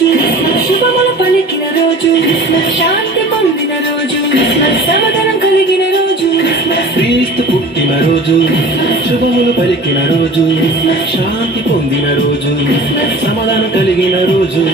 రోజు, శుభములు పలికిన రోజు, శాంతి పొందిన రోజు, సమాధానం కలిగిన రోజు, క్రీస్తు పుట్టిన రోజు, శుభములు పలికిన రోజు, శాంతి పొందిన రోజు, సమాధానం కలిగిన రోజు.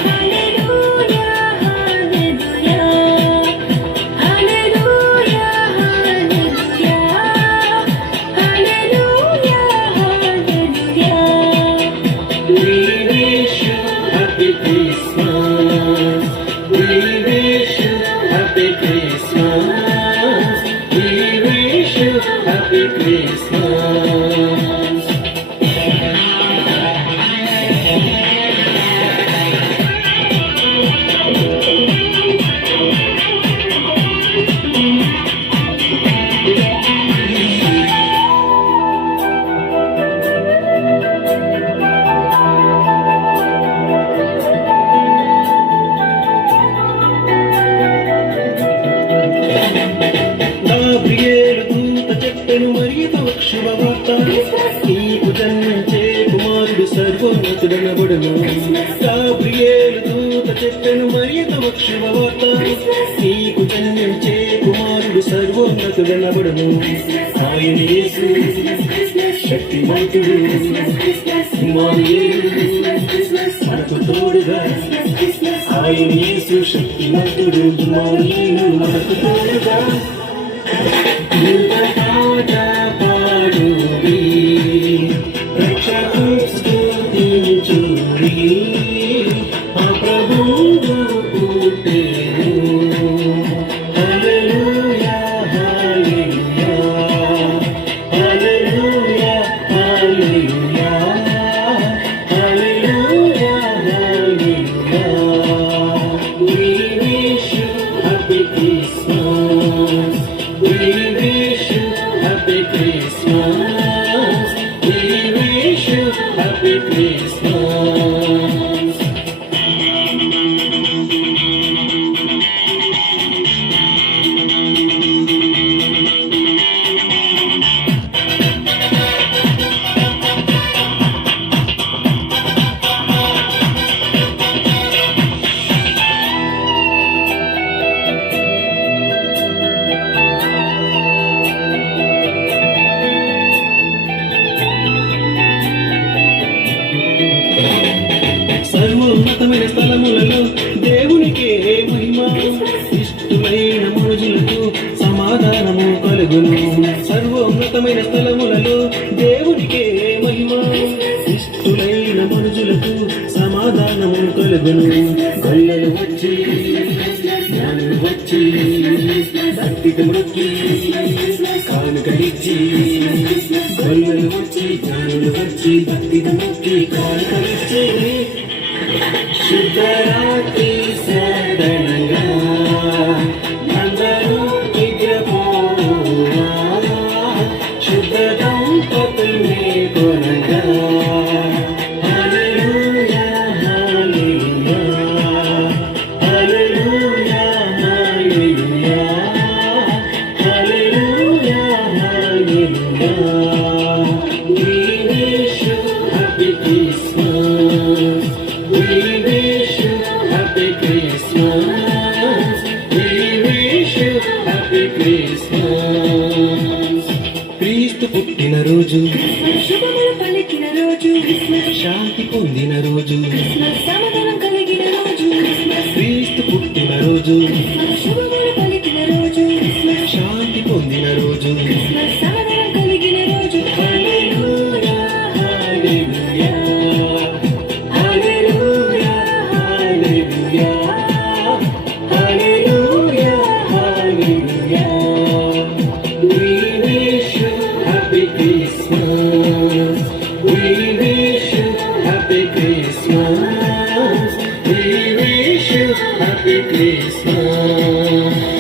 శుభవార్త, నీకు జన్మించే కుమారుడు సర్వోన్నతుడనబడును. గాబ్రియేలు దూత చెప్పెను మరియతో శుభవార్త, నీకు జన్మించే కుమారుడు సర్వోన్నతుడనబడును. ఆయన యేసు శక్తిమంతుడు, ఇమ్మానుయేలు మనకు తోడుగా. ఆయన యేసు శక్తిమంతుడు, ఇమ్మానుయేలు మనకు తోడుగా. సర్వోన్నతమైన స్థలములలో దేవునికే మహిమ, ఇష్టమైన మనుషులకు సమాధానము కలుగును. సర్వోన్నతమైన స్థలములలో దేవునికే మహిమ, ఇష్టమైన మనుషులకు సమాధానము కలుగును. గొల్లలు వచ్చి జ్ఞానులు వచ్చి భక్తికి మొక్కి కానుకలిచ్చి, గొల్లలు వచ్చి జ్ఞానులు వచ్చి భక్తికి మొక్కి కానుకలిచ్చి, శుద్ధరాత్రి సదనంగా అందరూ నిద్రపోవా, శుద్ధ దంపతుల్ని కొనగా. హల్లెలూయా హల్లెలూయా హల్లెలూయా హల్లెలూయా హల్లెలూయా హల్లెలూయా. We wish you happy Christmas. We wish you happy Christmas. We wish you happy Christmas. క్రీస్తు పుట్టిన రోజు, శుభములు పలికిన రోజు, శాంతి పొందిన రోజు, సమాధానం కలిగిన రోజు. క్రీస్తు పుట్టిన రోజు, శుభములు పలికిన రోజు, శాంతి పొందిన రోజు, సమాధానం కలిగిన రోజు. హల్లెలూయా హల్లెలూయా హల్లెలూయా హల్లెలూయా హల్లెలూయా హల్లెలూయా. We wish you happy Christmas. We wish you happy Christmas. We wish you happy Christmas.